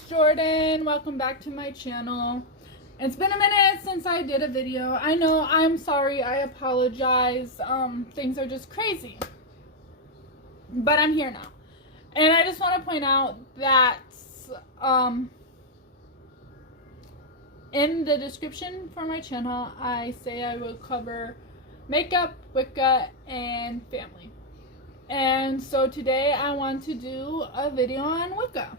it's Jordan. Welcome back to my channel. It's been a minute since I did a video. I know, I'm sorry, I apologize. Things are just crazy. But I'm here now. And I just want to point out that in the description for my channel, I say I will cover makeup, Wicca, and family. And so today I want to do a video on Wicca.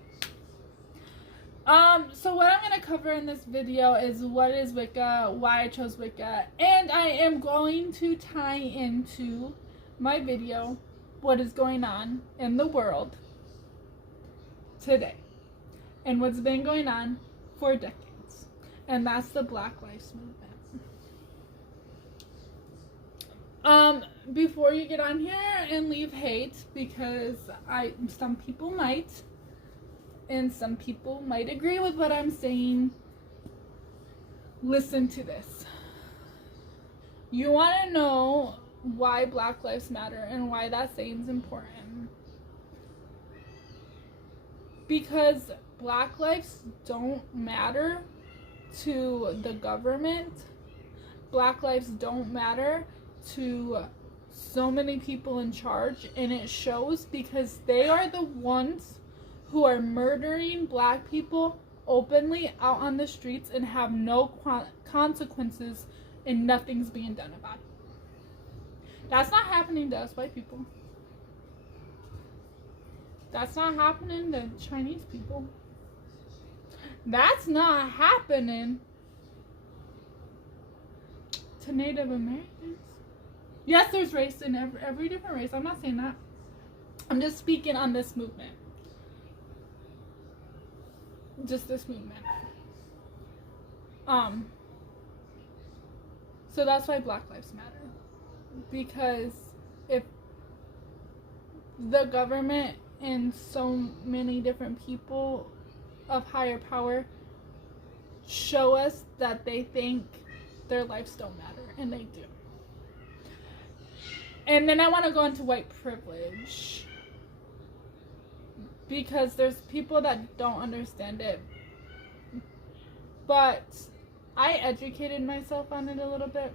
So what I'm going to cover in this video is what is Wicca, why I chose Wicca, and I am going to tie into my video what is going on in the world today and what's been going on for decades, and that's the Black Lives Movement. Before you get on here and leave hate, because some people might, and some people might agree with what I'm saying, listen to this. You want to know why Black Lives Matter and why that saying is important. Because Black lives don't matter to the government. Black lives don't matter to so many people in charge, and it shows because they are the ones who are murdering Black people openly out on the streets and have no consequences, and nothing's being done about it. That's not happening to us white people. That's not happening to Chinese people. That's not happening to Native Americans. Yes, there's race in every different race. I'm not saying that. I'm just speaking on this movement. Just this movement. So that's why Black Lives Matter. Because if the government and so many different people of higher power show us that they think their lives don't matter, and they do. And then I want to go into white privilege, because there's people that don't understand it, but I educated myself on it a little bit,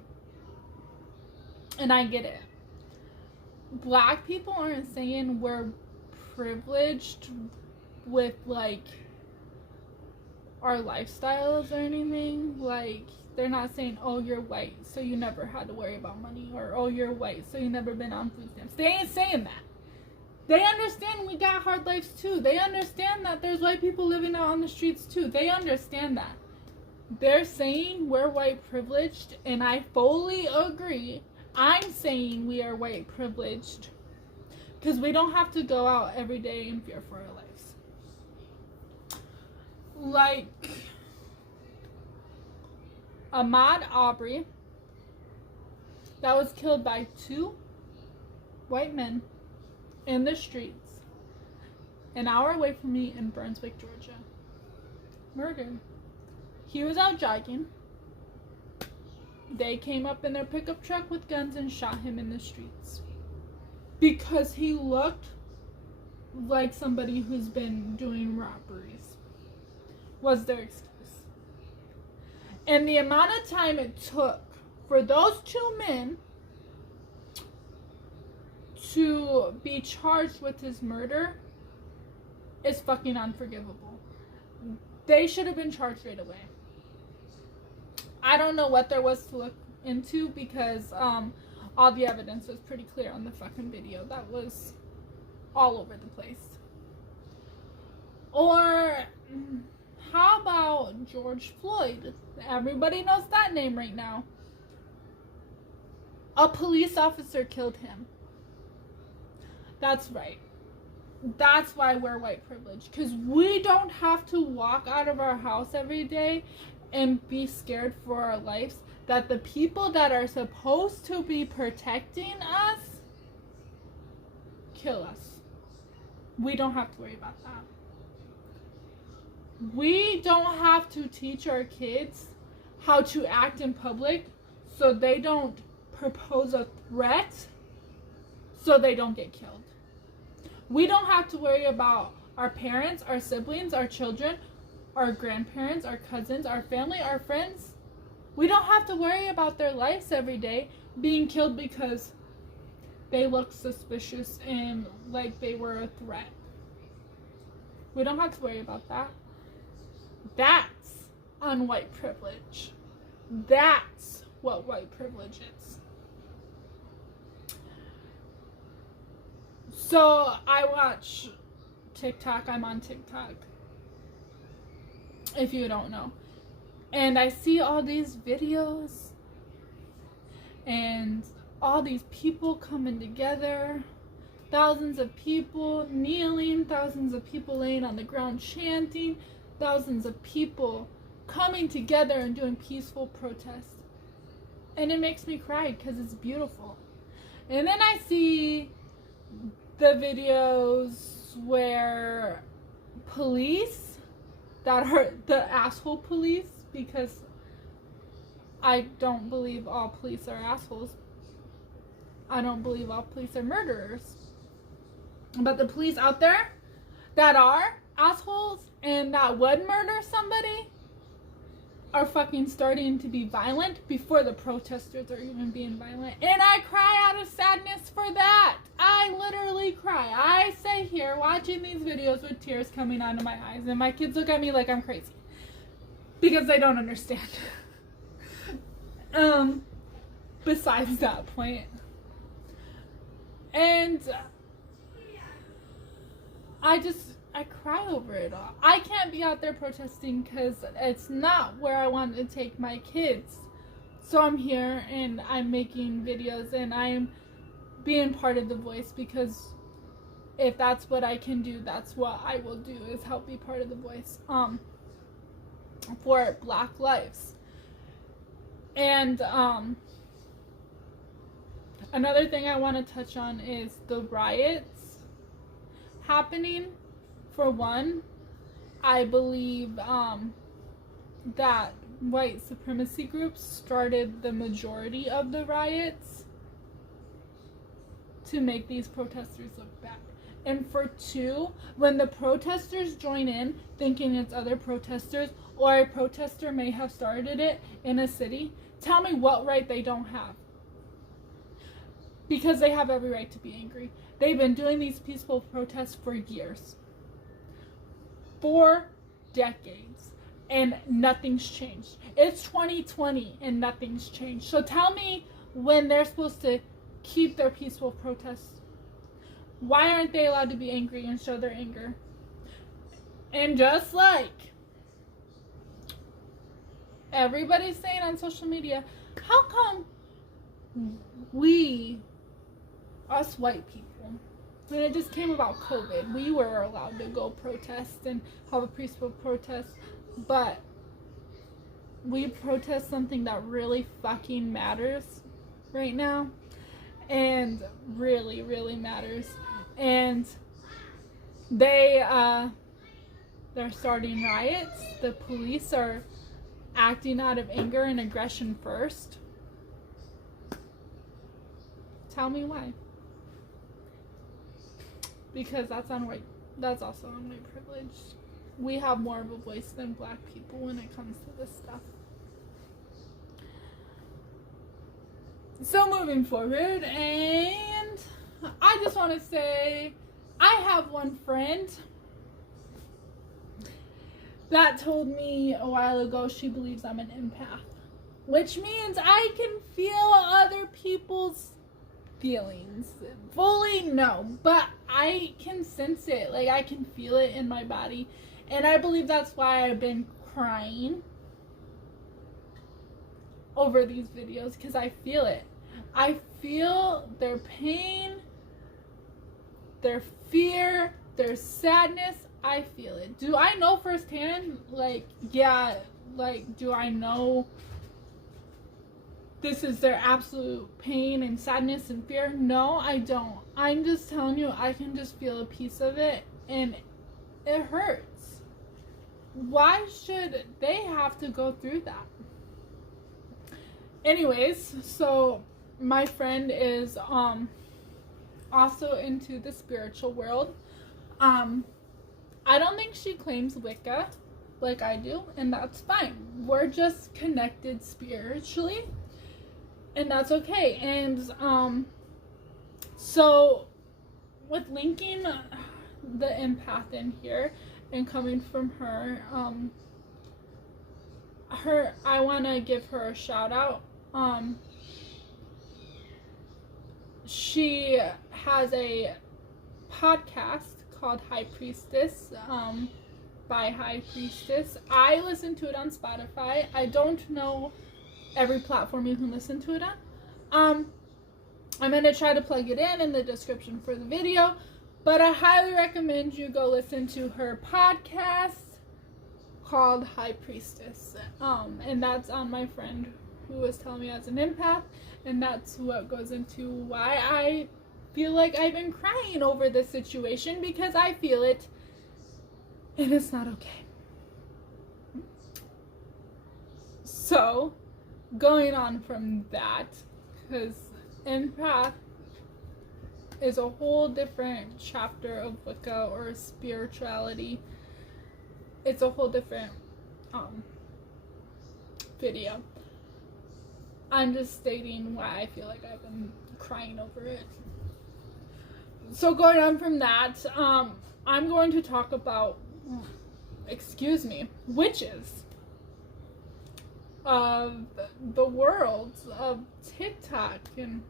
and I get it. Black people aren't saying we're privileged with like our lifestyles or anything. Like, they're not saying, oh, you're white, so you never had to worry about money, or oh, you're white, so you never been on food stamps. They ain't saying that. They understand we got hard lives too. They understand that there's white people living out on the streets too. They understand that. They're saying we're white privileged, and I fully agree. I'm saying we are white privileged because we don't have to go out every day and fear for our lives. Like Ahmaud Arbery, that was killed by 2 white men in the streets an hour away from me in Brunswick, Georgia. Murdered. He was out jogging. They came up in their pickup truck with guns and shot him in the streets because he looked like somebody who's been doing robberies, was their excuse. And the amount of time it took for those 2 men to be charged with his murder is fucking unforgivable. They should have been charged right away. I don't know what there was to look into, because all the evidence was pretty clear on the fucking video. That was all over the place. Or how about George Floyd? Everybody knows that name right now. A police officer killed him. That's right. That's why we're white privileged. Because we don't have to walk out of our house every day and be scared for our lives that the people that are supposed to be protecting us kill us. We don't have to worry about that. We don't have to teach our kids how to act in public so they don't propose a threat so they don't get killed. We don't have to worry about our parents, our siblings, our children our grandparents, our cousins, our family, our friends. We don't have to worry about their lives every day being killed because they look suspicious and like they were a threat. We don't have to worry about that. That's unwhite privilege. That's what white privilege is. So I watch TikTok. I'm on TikTok, if you don't know. And I see all these videos and all these people coming together. Thousands of people kneeling, thousands of people laying on the ground chanting, thousands of people coming together and doing peaceful protest. And it makes me cry because it's beautiful. And then I see the videos where police that are the asshole police, because I don't believe all police are assholes. I don't believe all police are murderers. But the police out there that are assholes and that would murder somebody are fucking starting to be violent before the protesters are even being violent. And I cry out of sadness for that. I literally cry. I sit here watching these videos with tears coming out of my eyes, and my kids look at me like I'm crazy because they don't understand. Besides that point. And I cry over it all. I can't be out there protesting because it's not where I want to take my kids. So I'm here and I'm making videos and I'm being part of the voice, because if that's what I can do, that's what I will do, is help be part of the voice for Black lives. And another thing I want to touch on is the riots happening. For one, I believe that white supremacy groups started the majority of the riots to make these protesters look bad. And for two, when the protesters join in thinking it's other protesters, or a protester may have started it in a city, tell me what right they don't have. Because they have every right to be angry. They've been doing these peaceful protests for years. 4 decades. And nothing's changed. It's 2020 and nothing's changed. So tell me when they're supposed to keep their peaceful protests, why aren't they allowed to be angry and show their anger? And just like everybody's saying on social media, how come us white people, when it just came about COVID, we were allowed to go protest and have a peaceful protest, but we protest something that really fucking matters right now, and really, really matters, and they're starting riots. The police are acting out of anger and aggression first. Tell me why. Because that's also unwhite privilege. We have more of a voice than Black people when it comes to this stuff. So moving forward, and I just want to say, I have one friend that told me a while ago she believes I'm an empath, which means I can feel other people's feelings. Fully no, but I can sense it. Like, I can feel it in my body, and I believe that's why I've been crying over these videos, because I feel it. I feel their pain, their fear, their sadness. I feel it. Do I know firsthand? Like, yeah, like, do I know this is their absolute pain and sadness and fear? No, I don't. I'm just telling you, I can just feel a piece of it, and it hurts. Why should they have to go through that? Anyways, so my friend is also into the spiritual world. I don't think she claims Wicca, like I do, and that's fine. We're just connected spiritually, and that's okay. And so with linking the empath in here and coming from her, I want to give her a shout out. She has a podcast called High Priestess, by High Priestess. I listen to it on Spotify. I don't know every platform you can listen to it on. I'm going to try to plug it in the description for the video, but I highly recommend you go listen to her podcast called High Priestess. And that's on my friend who was telling me as an empath, and that's what goes into why I feel like I've been crying over this situation, because I feel it, and it's not okay. So, going on from that, because empath is a whole different chapter of Wicca or spirituality. It's a whole different video. I'm just stating why I feel like I've been crying over it. So going on from that, I'm going to talk about, witches of the world of TikTok. And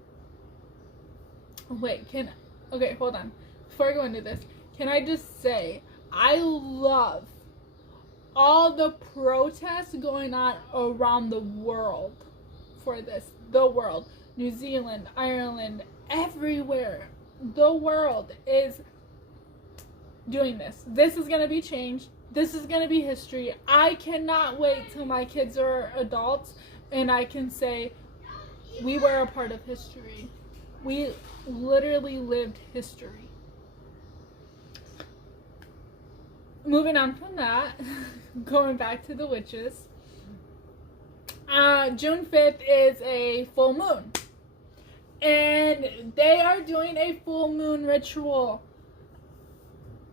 okay, hold on. Before I go into this, can I just say, I love all the protests going on around the world for this. The world. New Zealand, Ireland, everywhere. The world is doing this. This is going to be changed. This is going to be history. I cannot wait till my kids are adults and I can say, we were a part of history. We literally lived history. Moving on from that, going back to the witches. June 5th is a full moon. And they are doing a full moon ritual.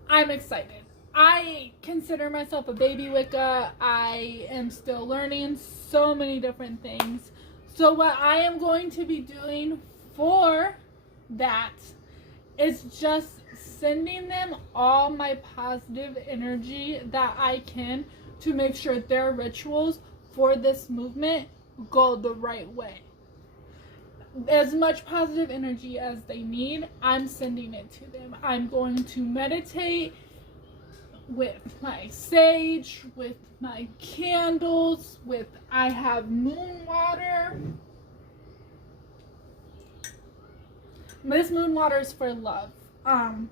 I'm excited. I consider myself a baby Wicca. I am still learning so many different things. So what I am going to be doing for that is just sending them all my positive energy that I can to make sure their rituals for this movement go the right way. As much positive energy as they need, I'm sending it to them. I'm going to meditate with my sage, with my candles, I have moon water. This moon water is for love. I'm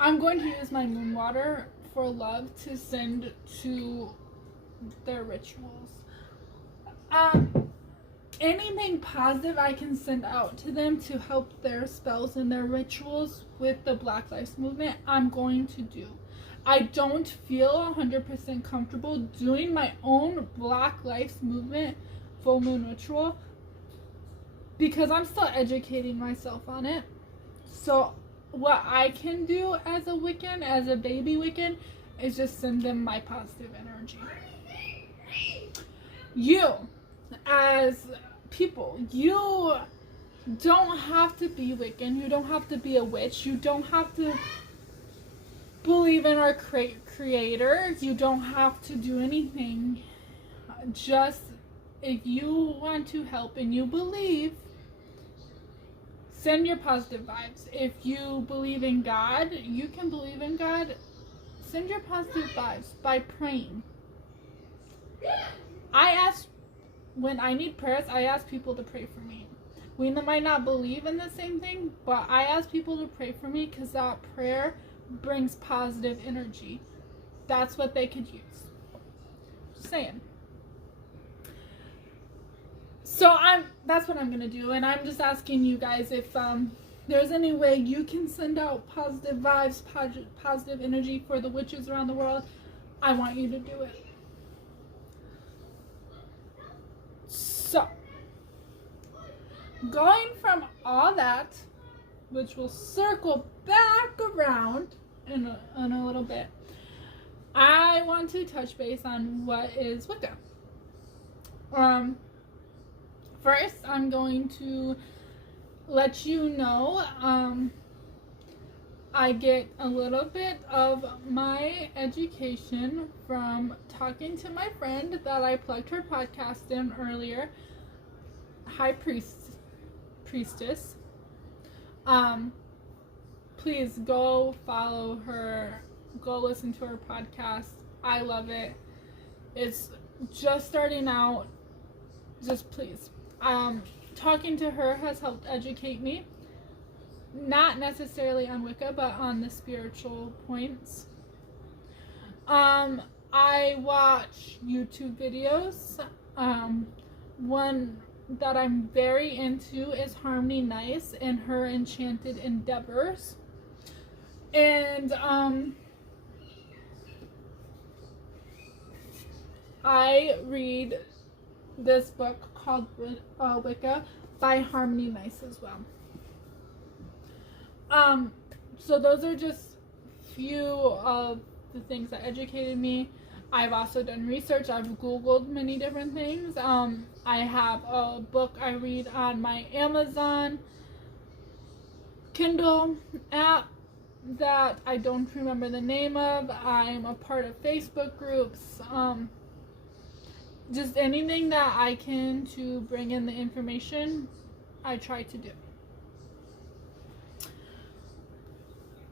going to use my moon water for love to send to their rituals. Anything positive I can send out to them to help their spells and their rituals with the Black Lives Movement, I'm going to do. I don't feel 100% comfortable doing my own Black Lives Movement full moon ritual because I'm still educating myself on it. So what I can do as a Wiccan, as a baby Wiccan, is just send them my positive energy. You, as people, you don't have to be Wiccan, you don't have to be a witch, you don't have to believe in our creator, you don't have to do anything. Just if you want to help and you believe, send your positive vibes. If you believe in God, you can believe in God, send your positive vibes by praying. When I need prayers, I ask people to pray for me. We might not believe in the same thing, but I ask people to pray for me because that prayer brings positive energy. That's what they could use. Just saying. So that's what I'm going to do, and I'm just asking you guys if there's any way you can send out positive vibes, positive energy for the witches around the world. I want you to do it. So, going from all that, which will circle back around in a little bit, I want to touch base on what is Wicca. First, I'm going to let you know, I get a little bit of my education from talking to my friend that I plugged her podcast in earlier, High Priestess. Please go follow her, go listen to her podcast. I love it. It's just starting out. Just please. Talking to her has helped educate me. Not necessarily on Wicca, but on the spiritual points. I watch YouTube videos. One that I'm very into is Harmony Nice and her Enchanted Endeavors. And I read this book called Wicca by Harmony Nice as well. So those are just few of the things that educated me. I've also done research. I've Googled many different things. I have a book I read on my Amazon Kindle app that I don't remember the name of. I'm a part of Facebook groups. Just anything that I can to bring in the information, I try to do.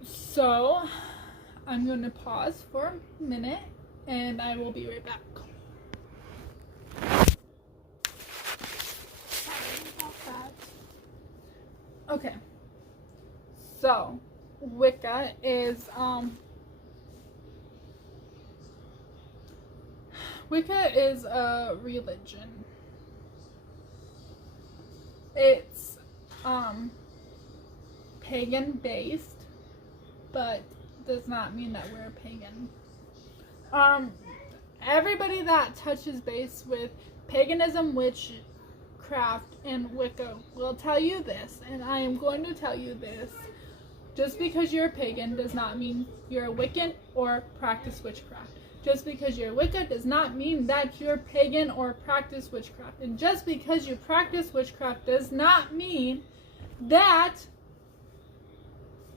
So, I'm going to pause for a minute and I will be right back. Sorry about that. Okay. So, Wicca is a religion. It's pagan based, but does not mean that we're pagan. Everybody that touches base with paganism, witchcraft, and Wicca will tell you this, and I am going to tell you this. Just because you're a pagan does not mean you're a Wiccan or practice witchcraft. Just because you're Wicca does not mean that you're pagan or practice witchcraft. And just because you practice witchcraft does not mean that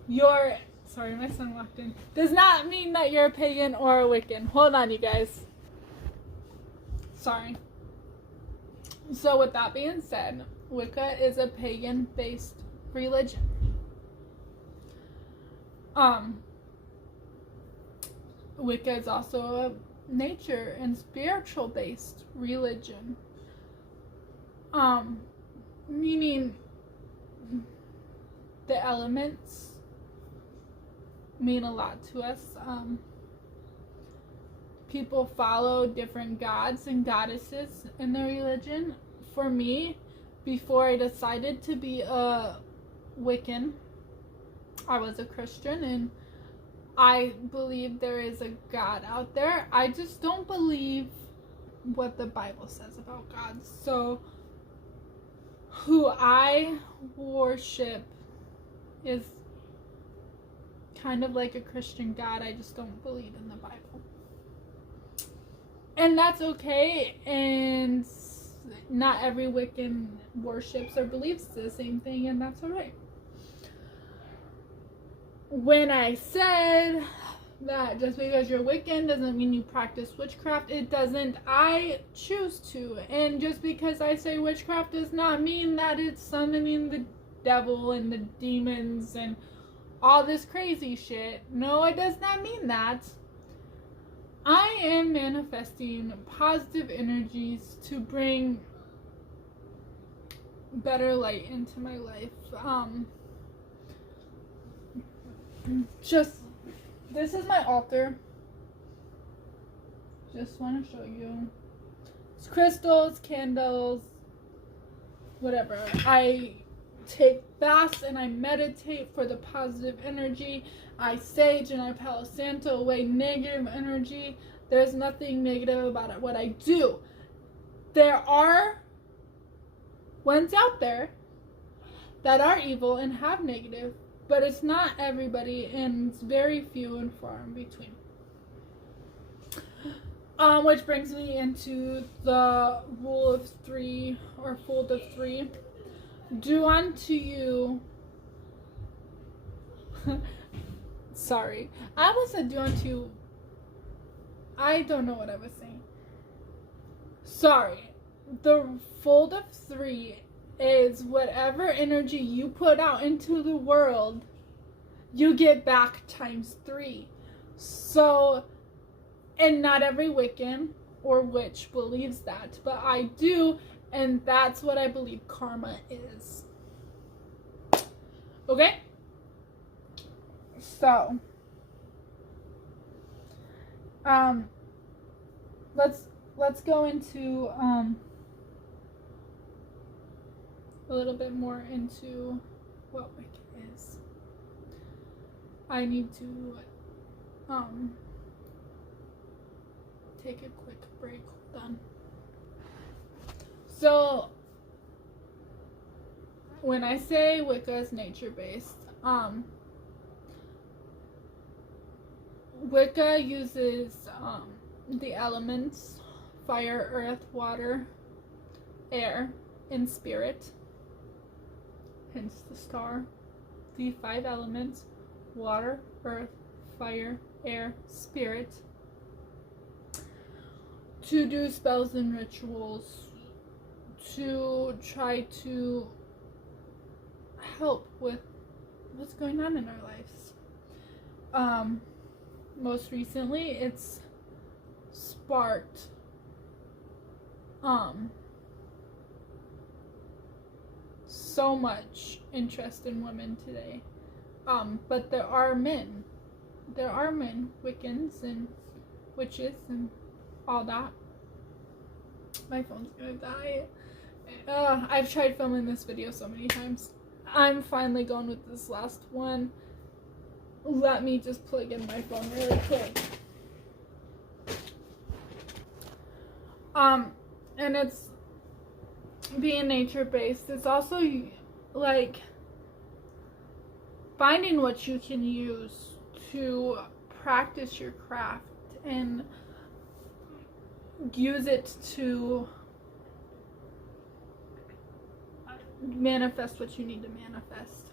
you're... Sorry, my son walked in. Does not mean that you're a pagan or a Wiccan. Hold on, you guys. Sorry. So with that being said, Wicca is a pagan-based religion. Wicca is also a nature and spiritual based religion. Meaning the elements mean a lot to us. People follow different gods and goddesses in their religion. For me, before I decided to be a Wiccan, I was a Christian, and I believe there is a God out there. I just don't believe what the Bible says about God. So who I worship is kind of like a Christian God. I just don't believe in the Bible. And that's okay, and not every Wiccan worships or believes the same thing, and that's alright. When I said that just because you're Wiccan doesn't mean you practice witchcraft, it doesn't. I choose to. And just because I say witchcraft does not mean that it's summoning the devil and the demons and all this crazy shit. No, it does not mean that. I am manifesting positive energies to bring better light into my life. This is my altar. Just want to show you. It's crystals, candles, whatever. I take baths and I meditate for the positive energy. I sage and I Palo Santo away negative energy. There's nothing negative about it. What I do. There are ones out there that are evil and have negative, but it's not everybody, and it's very few and far in between. Which brings me into the rule of three, or fold of three. Do unto you. Sorry. I almost said do unto you. I don't know what I was saying. Sorry. The fold of three is whatever energy you put out into the world, you get back times 3. So, and not every Wiccan or witch believes that, but I do, and that's what I believe karma is. Okay? So, let's go into a little bit more into what Wicca is. I need to take a quick break. Hold on. So when I say Wicca is nature-based, Wicca uses the elements: fire, earth, water, air, and spirit. Hence the star. The 5 elements: water, earth, fire, air, spirit, to do spells and rituals, to try to help with what's going on in our lives. Most recently, it's sparked so much interest in women today. But there are men, Wiccans and witches and all that. My phone's gonna die. I've tried filming this video so many times. I'm finally going with this last one. Let me just plug in my phone really quick. And it's being nature-based. It's also like finding what you can use to practice your craft and use it to manifest what you need to manifest.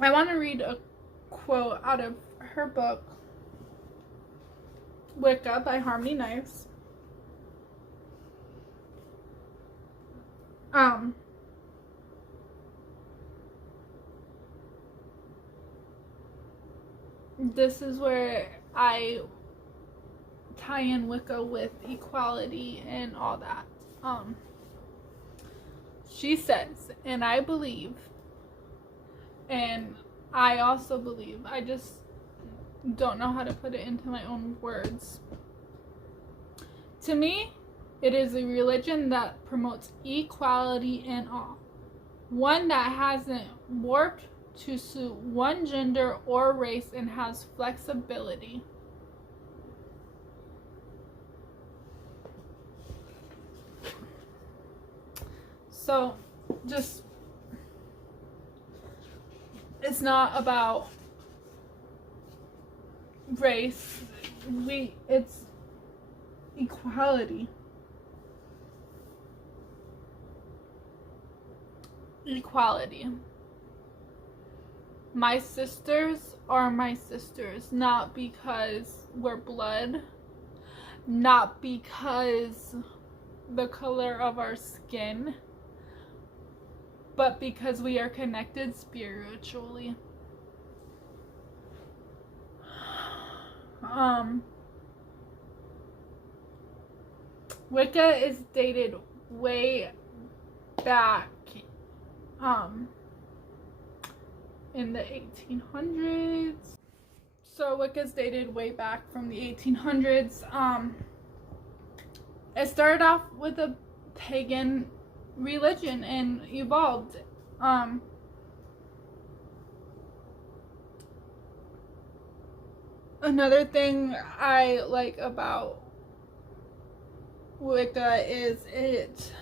I want to read a quote out of her book, Wicca by Harmony Knives. This is where I tie in Wicca with equality and all that. She says, and I believe, and I also believe, I just don't know how to put it into my own words. To me, it is a religion that promotes equality in all. One that hasn't warped to suit one gender or race and has flexibility. So, just, it's not about race. It's equality. Equality. My sisters are my sisters, not because we're blood, not because the color of our skin, but because we are connected spiritually. Wicca is dated way back in the 1800s. So Wicca is dated way back from the 1800s. It started off with a pagan religion and evolved. Another thing I like about Wicca is it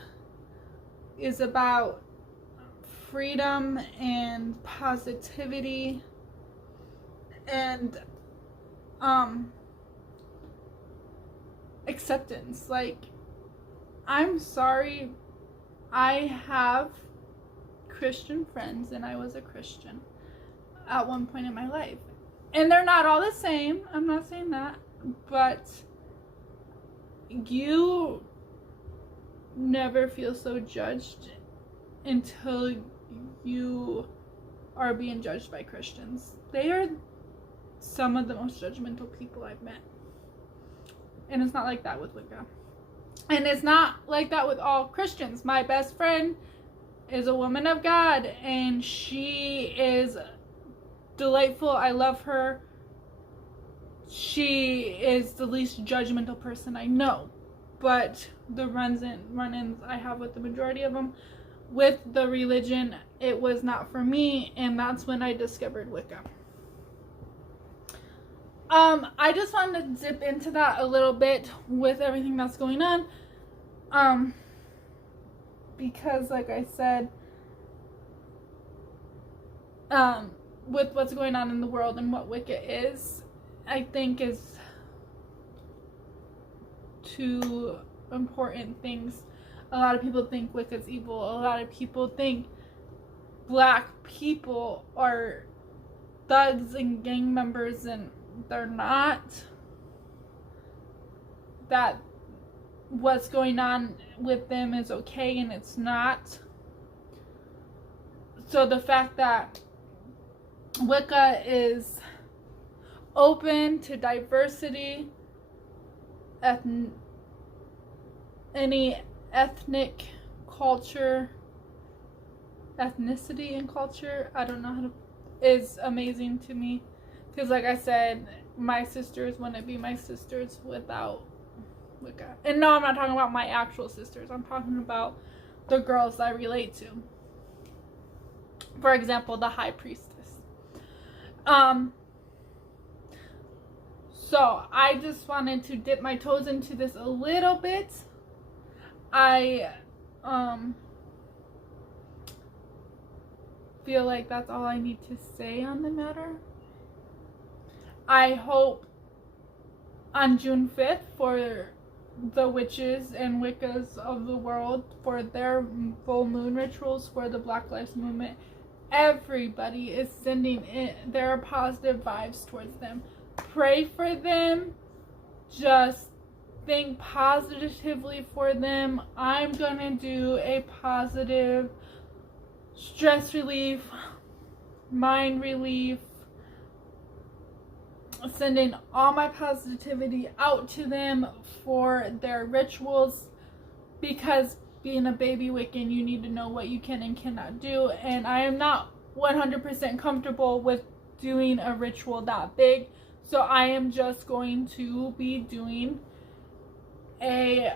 is about freedom and positivity and acceptance. Like, I'm sorry, I have Christian friends, and I was a Christian at one point in my life, and they're not all the same. I'm not saying that, but you never feel so judged until you are being judged by Christians. They are some of the most judgmental people I've met. And it's not like that with Wicca. And it's not like that with all Christians. My best friend is a woman of God, and she is delightful. I love her. She is the least judgmental person I know. But the run-ins I have with the majority of them, with the religion, it was not for me, and that's when I discovered Wicca. I just wanted to dip into that a little bit with everything that's going on. Because like I said, with what's going on in the world and what Wicca is, I think is two important things. A lot of people think Wicca's evil. A lot of people think black people are thugs and gang members, and they're not. That what's going on with them is okay, and it's not. So the fact that Wicca is open to diversity, any ethnic culture, ethnicity and culture, I don't know how to, is amazing to me. Because like I said, my sisters wouldn't be my sisters without Wicca. And no, I'm not talking about my actual sisters. I'm talking about the girls I relate to. For example, the high priestess. So I just wanted to dip my toes into this a little bit. I feel like that's all I need to say on the matter. I hope on June 5th for the witches and Wiccas of the world, for their full moon rituals for the Black Lives Movement, everybody is sending in their positive vibes towards them. Pray for them. Just think positively for them. I'm gonna do a positive stress relief, mind relief, sending all my positivity out to them for their rituals, because being a baby Wiccan, you need to know what you can and cannot do, and I am not 100% comfortable with doing a ritual that big, so I am just going to be doing a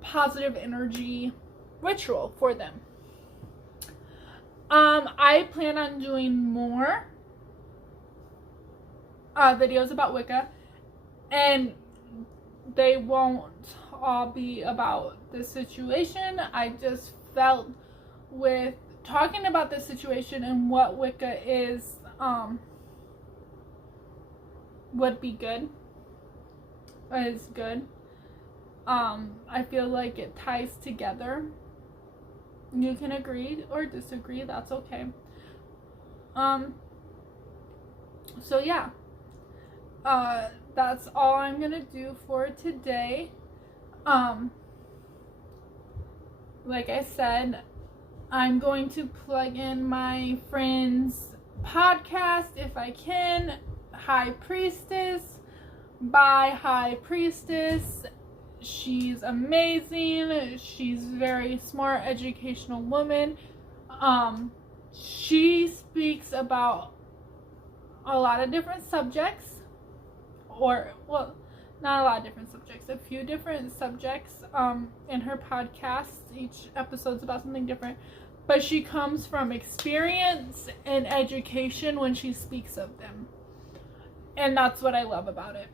positive energy ritual for them. I plan on doing more videos about Wicca, and they won't all be about this situation. I just felt with talking about this situation and what Wicca is, would be good, is good. I feel like it ties together. You can agree or disagree, that's okay. So yeah. That's all I'm gonna do for today. Like I said, I'm going to plug in my friend's podcast if I can. High Priestess by High Priestess. She's amazing. She's very smart, educational woman. She speaks about a lot of different subjects. Or, well, not a lot of different subjects, a few different subjects in her podcast. Each episode's about something different, but she comes from experience and education when she speaks of them, and that's what I love about it.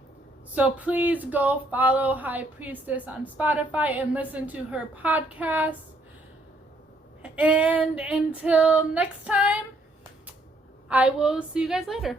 So please go follow High Priestess on Spotify and listen to her podcast, And until next time, I will see you guys later.